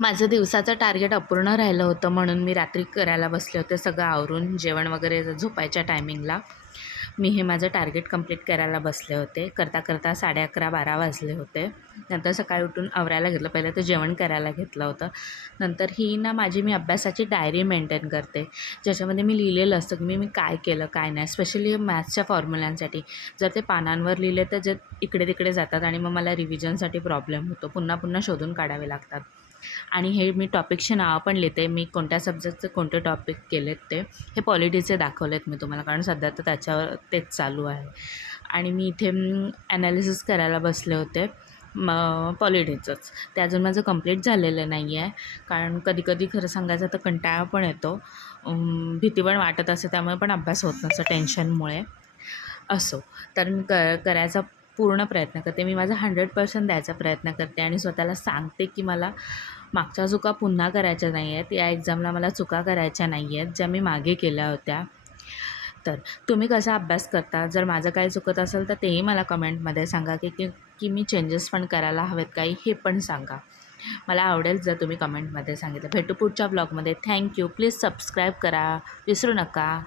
माझं दिवसाचं टार्गेट अपूर्ण राहिलं होतं म्हणून मी रात्री करायला बसले होते सगळं आवरून जेवण वगैरे झोपायच्या टायमिंगला मी हे माझं टार्गेट कंप्लीट करायला बसले होते. करता करता 11:30-12 वाजले होते. नंतर सकाळी उठून आवरायला घेतलं. पहिलं तर जेवण करायला घेतलं होतं. नंतर ही ना मी अभ्यासाची डायरी मेंटेन करते, ज्याच्यामध्ये मी लिहिलेलं असतं की मी काय केलं काय नाही. स्पेशली मॅथ्सच्या फॉर्म्युलांसाठी जर ते पानांवर लिहिले तर जे इकडे तिकडे जातात आणि मग मला रिव्हिजनसाठी प्रॉब्लेम होतो. पुन्हा पुन्हा शोधून काढावे लागतात. आणि हे मी टॉपिकचे नावं पण लिहिते. मी कोणत्या सब्जेक्टचे कोणते टॉपिक केलेत ते. हे पॉलिटीचे दाखवलेत मी तुम्हाला, कारण सध्या तर त्याच्यावर तेच चालू आहे. आणि मी इथे ॲनालिसिस करायला बसले होते पॉलिटिक्सचंच. ते अजून माझं कंप्लीट झालेलं नाही आहे, कारण कधी खरं सांगायचं तर कंटाळा पण येतो, भीती पण वाटत असते, त्यामुळे पण अभ्यास होत नसतो टेन्शनमुळे. असो, तर मी करायचा पूर्ण प्रयत्न करते. मी माझा 100% द्यायचा प्रयत्न करते आणि स्वतःला सांगते की मला मागच्या चुका पुन्हा करायच्या नाही आहेत. या एक्झामला मला चुका करायच्या नाही आहेत, ज्या मी मागे केल्या होत्या. तर तुम्ही कसा अभ्यास करता? जर माझं काही चुकत असेल तर तेही मला कमेंटमध्ये सांगा की की की मी चेंजेस पण करायला हवेत काही, हे पण सांगा. मला आवडेल जर तुम्ही कमेंटमध्ये सांगितलं. भेटू पुढच्या ब्लॉगमध्ये. Thank you. प्लीज सबस्क्राईब करा. विसरू नका.